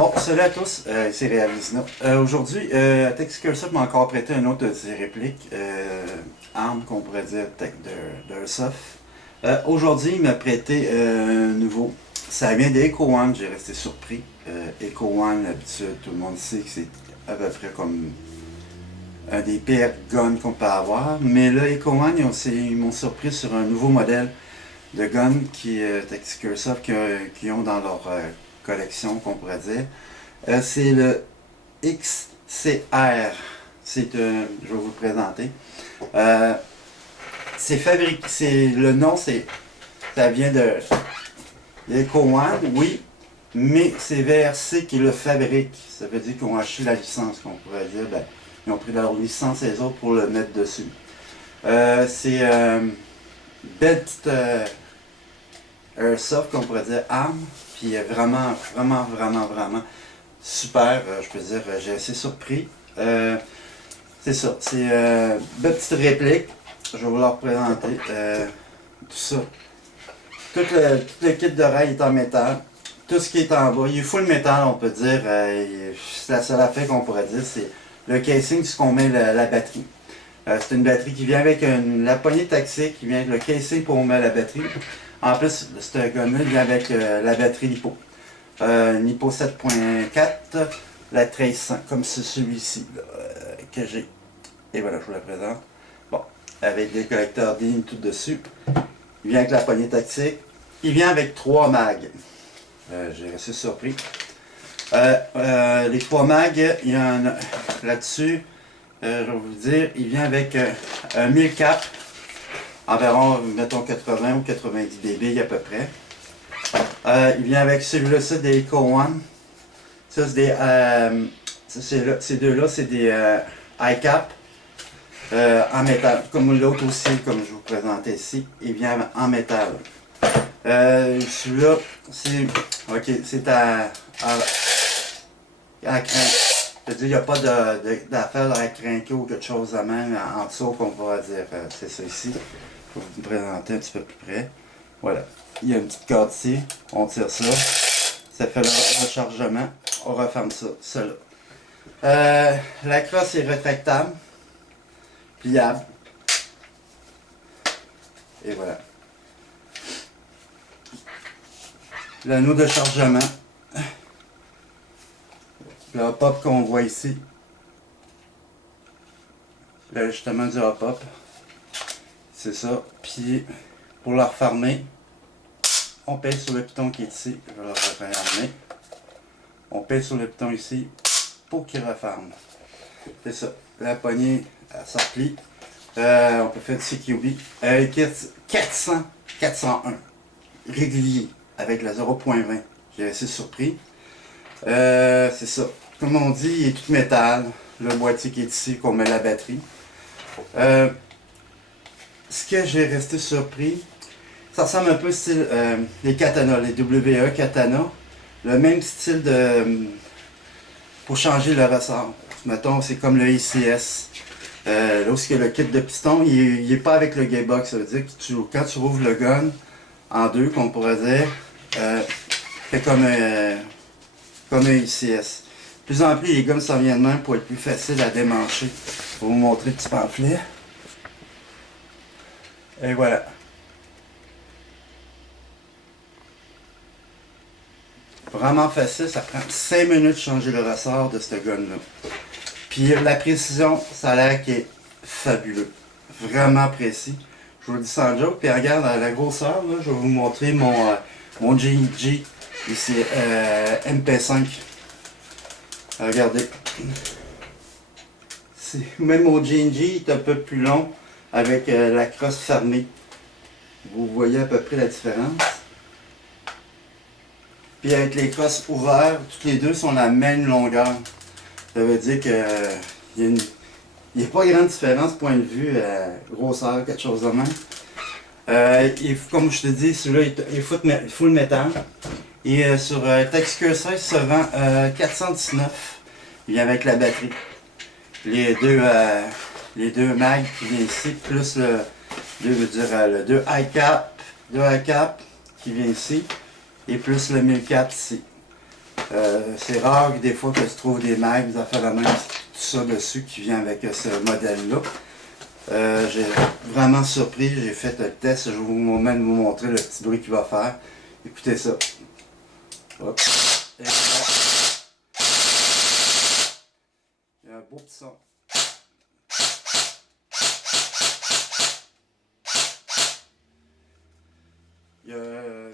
Bon, salut à tous, c'est Réalisno. Aujourd'hui, TechScureSoft m'a encore prêté un autre de ses répliques, arme qu'on pourrait dire d'Airsoft. Aujourd'hui, il m'a prêté un nouveau. Ça vient d'Echo One, j'ai resté surpris. Echo One, d'habitude, tout le monde sait que c'est à peu près comme un des pires guns qu'on peut avoir. Mais là, Echo One, ils m'ont surpris sur un nouveau modèle de gun qui TechScureSoft qui ont dans leur collection, qu'on pourrait dire. C'est le XCR. Je vais vous le présenter. C'est fabriqué. Le nom, ça vient de Echo One, oui, mais c'est VRC qui le fabrique. Ça veut dire qu'ils ont acheté la licence, qu'on pourrait dire. Ben, ils ont pris leur licence les autres pour le mettre dessus. C'est belle petite Airsoft, qu'on pourrait dire, arme. Puis vraiment super, je peux dire, j'ai assez surpris. C'est ça, c'est une belle petite réplique. Je vais vous la représenter. Tout ça. Tout le kit d'oreille est en métal. Tout ce qui est en bas, il est full métal, on peut dire. C'est la seule affaire qu'on pourrait dire, c'est le casing, ce qu'on met la batterie. C'est une batterie qui vient avec la poignée tactique, qui vient avec le casing pour mettre la batterie. En plus, ce gun-là vient avec la batterie LiPo. LiPo 7.4, la 1300, comme celui-ci que j'ai. Et voilà, je vous la présente. Bon, avec des collecteurs DIN tout dessus. Il vient avec la poignée tactique. Il vient avec 3 mags. J'ai resté surpris. Les 3 mags, il y en a là-dessus. Je vais vous dire, il vient avec un 1000 cap. Environ, mettons 80 ou 90 dB à peu près. Il vient avec celui-là, c'est des Echo One. Ça, c'est des. Ces deux-là, c'est des high cap en métal. Comme l'autre aussi, comme je vous présentais ici, il vient en métal. Celui-là, c'est. Ok, c'est à crin. Je veux dire, il n'y a pas d'affaire à crinquer ou quelque chose de même en dessous qu'on va dire. C'est ça ici. Je vais vous présenter un petit peu plus près. Voilà. Il y a une petite corde ici. On tire ça. Ça fait le rechargement. On referme ça. Cela. La crosse est rétractable. Pliable. Et voilà. L'anneau de chargement. Le hop-up qu'on voit ici. L'ajustement du hop-up. C'est ça. Puis, pour la refermer, on pèse sur le piton qui est ici. Je vais le refermer. On pèse sur le piton ici pour qu'il referme. C'est ça. La poignée, ça replie. On peut faire du CQB. 401. Régulier. Avec la 0.20. J'ai assez surpris. C'est ça. Comme on dit, il est tout métal. Le boîtier qui est ici, qu'on met la batterie. Ce que j'ai resté surpris, ça ressemble un peu au style les Katana, les WE Katana. Le même style pour changer le ressort. Mettons, c'est comme le ICS. Lorsque le kit de piston, il n'est pas avec le gearbox. Ça veut dire que quand tu ouvres le gun en deux, qu'on pourrait dire, c'est comme un ICS. De plus en plus, les guns s'en viennent même pour être plus facile à démancher. Je vais vous montrer le petit pamphlet. Et voilà. Vraiment facile, ça prend 5 minutes de changer le ressort de ce gun-là. Puis la précision, ça a l'air qu'il est fabuleux. Vraiment précis. Je vous le dis sans joke. Puis regarde la grosseur, là, je vais vous montrer mon G&G. Ici, MP5. Regardez. Même mon G&G est un peu plus long avec la crosse fermée. Vous voyez à peu près la différence. Puis avec les crosses ouvertes, toutes les deux sont la même longueur. Ça veut dire qu'il n'y a pas grande différence point de vue grosseur, quelque chose de même. Comme je te dis, celui-là est full métal. Et sur TechScureSoft, il se vend 419. Il vient avec la batterie. Les deux mags qui viennent ici, plus le 2 high cap qui vient ici, et plus le 1000 cap ici. C'est rare que des fois que tu trouves des mags, des affaires de même, tout ça dessus qui vient avec ce modèle-là. J'ai vraiment surpris, j'ai fait le test, je vais vous même vous montrer le petit bruit qu'il va faire. Écoutez ça. Hop. Et là, il y a un beau petit son. Il y a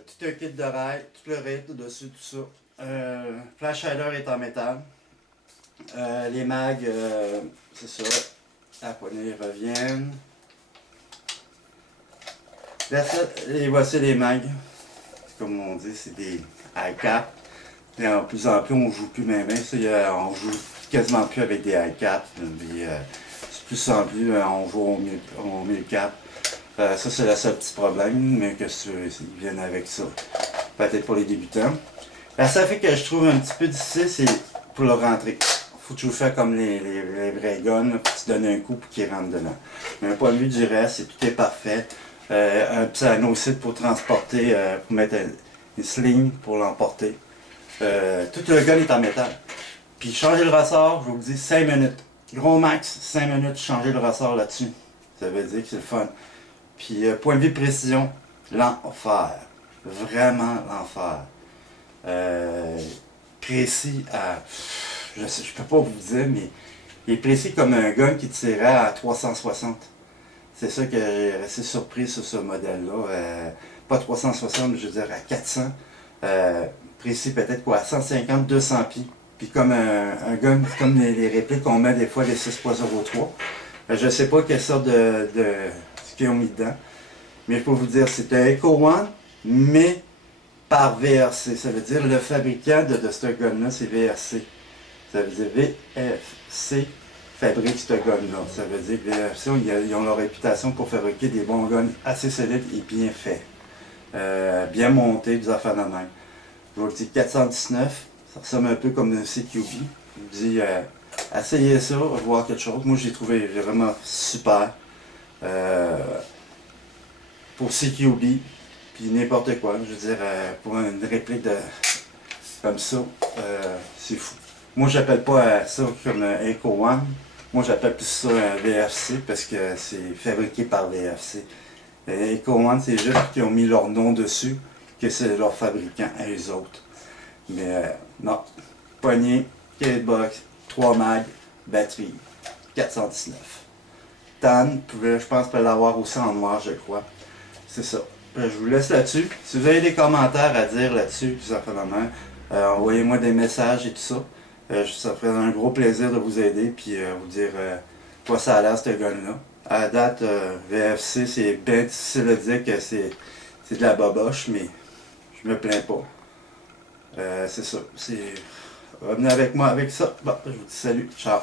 tout un kit de rail, tout le rythme dessus, tout ça. Flash hider est en métal. Les mags, c'est ça. La poignée reviennent. Et voici les mags. Comme on dit, c'est des high cap. Et en plus on joue plus même. On joue quasiment plus avec des high cap. C'est plus en plus, on joue au mille cap. Ça, c'est le seul petit problème, mais que ils viennent avec ça. Peut-être pour les débutants. La seule fait que je trouve un petit peu difficile, c'est pour le rentrer. Faut toujours faire comme les vrais guns, là, pour tu donnes un coup pour qu'ils rentrent dedans. Mais un point de vue du reste, tout est parfait. Un petit anneau aussi pour transporter, pour mettre une sling pour l'emporter. Tout le gun est en métal. Puis changer le ressort, je vous le dis, 5 minutes. Gros max, 5 minutes, changer le ressort là-dessus. Ça veut dire que c'est le fun. Puis point de vue précision, l'enfer. Vraiment l'enfer. Précis à... Je peux pas vous dire, mais il est précis comme un gun qui tirait à 360. C'est ça que j'ai resté surpris sur ce modèle-là. Pas 360, mais je veux dire à 400. Précis peut-être quoi, à 150, 200 pieds. Puis comme un gun, comme les répliques qu'on met des fois, les 6.03. Je sais pas quelle sorte de ce qu'ils ont mis dedans. Mais je peux vous dire, c'est un Echo One, mais par VRC. Ça veut dire le fabricant de ce gun-là, c'est VRC. Ça veut dire VRC fabrique ce gun-là. Ça veut dire que VRC, ils ont leur réputation pour fabriquer des bons guns assez solides et bien faits. Bien montés, des affaires de même. Je vous le dis, 419, ça ressemble un peu comme un CQB. Je vous dis, essayez ça, voir quelque chose. Moi, j'ai trouvé vraiment super. Pour CQB, puis n'importe quoi. Je veux dire, pour une réplique comme ça, c'est fou. Moi, j'appelle pas ça comme un Echo One. Moi, j'appelle plus ça un VFC parce que c'est fabriqué par VFC. Echo One, c'est juste qu'ils ont mis leur nom dessus, que c'est leur fabricant à eux autres. Mais non. Poignée, cage box, 3 mags, batterie, 419. Tan, je pense peut l'avoir aussi en noir, je crois. C'est ça. Je vous laisse là-dessus. Si vous avez des commentaires à dire là-dessus, tout simplement, envoyez-moi des messages et tout ça. Ça ferait un gros plaisir de vous aider puis vous dire quoi ça a l'air ce gun-là. À date, VFC, c'est bien difficile de dire que c'est de la boboche, mais je me plains pas. C'est ça. Revenez avec moi avec ça. Bon, je vous dis salut, ciao.